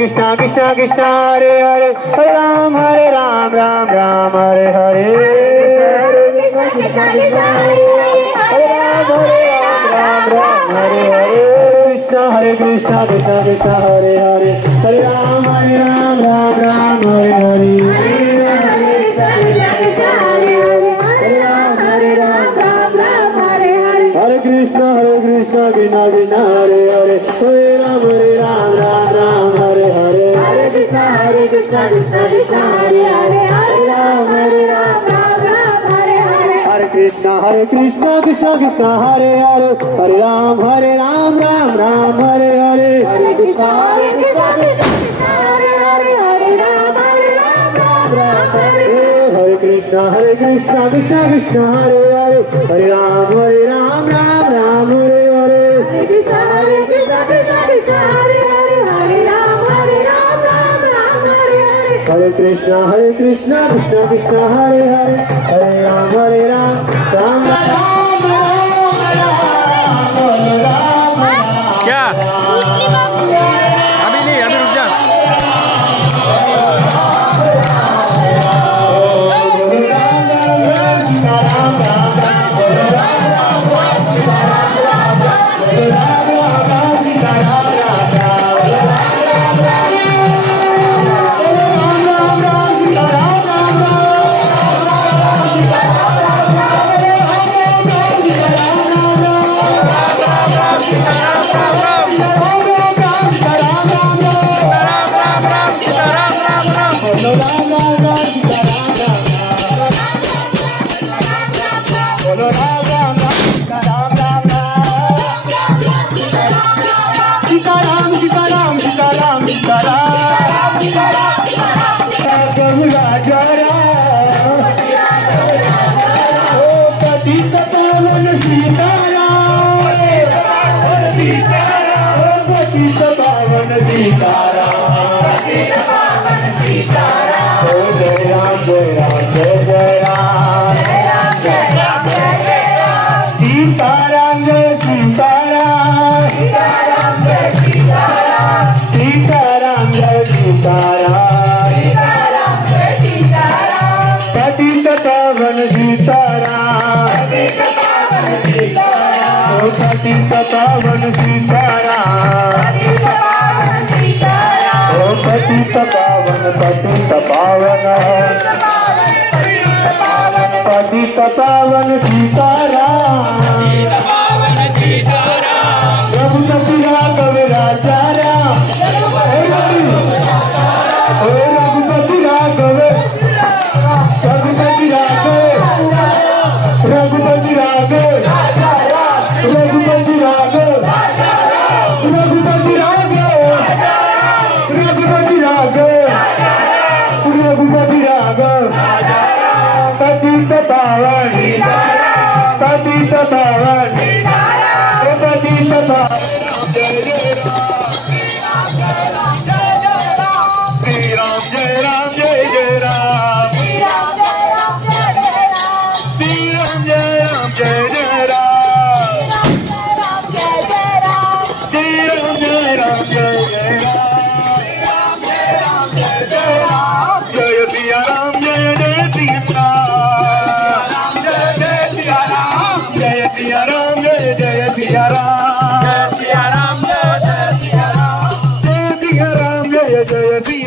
Krishna Krishna Krishna Hare Hare Hare Ram Ram Ram Hare Hare Hare Krishna Krishna Hare Krishna Krishna Krishna Hare Hare Hare Ram Ram Hare Hare Hare Krishna Krishna Krishna Hare Hare Hare Ram Ram Hare Hare Hare Krishna Krishna Krishna Hare Hare Hare Ram Hare Hare Krishna Krishna Krishna Hare Hare Hare Ram Ram Hare Hare Hare Krishna Krishna Krishna Hare Hare Hare Ram Hare Krishna Krishna Krishna Hare Hare Hare Ram Hare Hare Hare Krishna Krishna Krishna Hare Hare Hare Ram Hare Hare Krishna Krishna Krishna Hare Hare Hare Ram Hare Ram क्या अभी नहीं, अभी रुक जा। पावन सीताराम रघुपति राघव राजा राम रघुपति राघव रघुपति राघव रघुपति राघव रघुपति राघव रघुपति राघव रघुपति राघव रघुपति राघव पतित पावन पतित पावन पतित पावन श्री राम जय राम जय जय राम श्री राम जय राम जय जय राम श्री राम जय राम जय जय राम जय सिया राम जय जय सिया सिया राम जय जय सिया राम जय सिया राम जय जय सिया राम जय सिया राम जय जय सिया